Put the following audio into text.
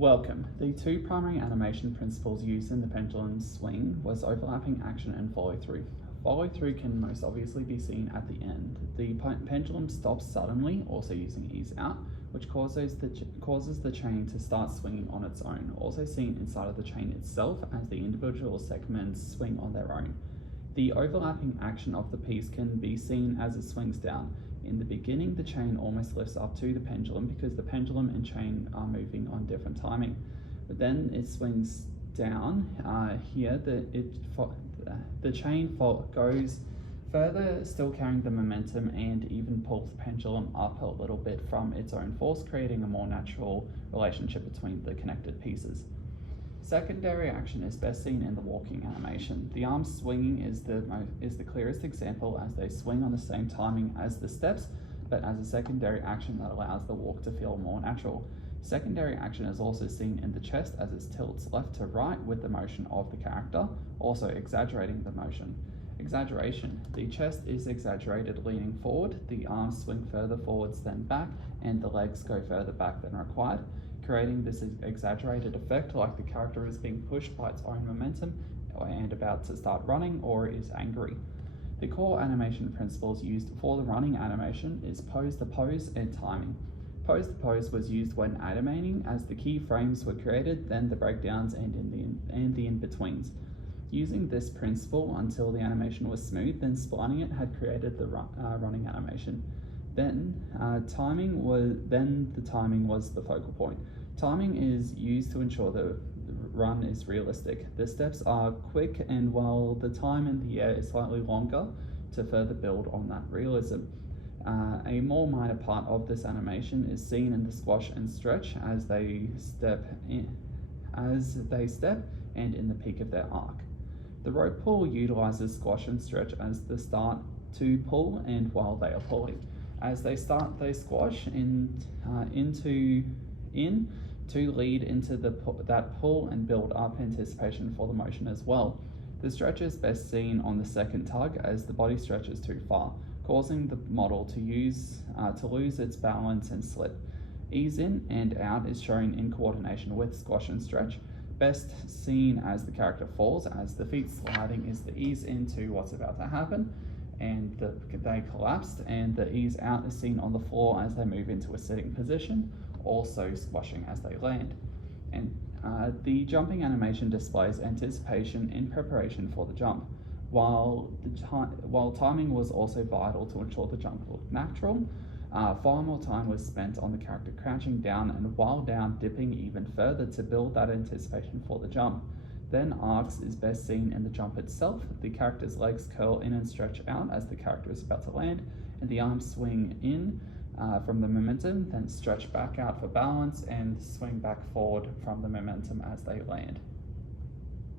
Welcome. The two primary animation principles used in the pendulum swing was overlapping action and follow-through. Follow-through can most obviously be seen at the end. The pendulum stops suddenly, also using ease out, which causes the chain to start swinging on its own, also seen inside of the chain itself as the individual segments swing on their own. The overlapping action of the piece can be seen as it swings down. In the beginning, the chain almost lifts up to the pendulum because the pendulum and chain are moving on different timing. But then it swings down. Here, the chain goes further, still carrying the momentum, and even pulls the pendulum up a little bit from its own force, creating a more natural relationship between the connected pieces. Secondary action is best seen in the walking animation. The arm swinging is the clearest example, as they swing on the same timing as the steps, but as a secondary action that allows the walk to feel more natural. Secondary action is also seen in the chest as it tilts left to right with the motion of the character, also exaggerating the motion. Exaggeration. The chest is exaggerated leaning forward, the arms swing further forwards than back, and the legs go further back than required, creating this exaggerated effect like the character is being pushed by its own momentum and about to start running or is angry. The core animation principles used for the running animation is pose the pose and timing. Pose the pose was used when animating, as the key frames were created, then the breakdowns and the in-betweens. Using this principle until the animation was smooth, then splining it had created the running animation. Then the timing was the focal point. Timing is used to ensure the run is realistic. The steps are quick, and while the time in the air is slightly longer to further build on that realism. A more minor part of this animation is seen in the squash and stretch as they step and in the peak of their arc. The rope pull utilizes squash and stretch as the start to pull and while they are pulling. As they start, they squash to lead into that pull and build up anticipation for the motion as well. The stretch is best seen on the second tug as the body stretches too far, causing the model to lose its balance and slip. Ease in and out is shown in coordination with squash and stretch, best seen as the character falls, as the feet sliding is the ease into what's about to happen, and they collapsed, and the ease out is seen on the floor as they move into a sitting position, also squashing as they land. And the jumping animation displays anticipation in preparation for the jump. While timing was also vital to ensure the jump looked natural, far more time was spent on the character crouching down and while down dipping even further to build that anticipation for the jump. Then arcs is best seen in the jump itself. The character's legs curl in and stretch out as the character is about to land, and the arms swing in from the momentum, then stretch back out for balance and swing back forward from the momentum as they land.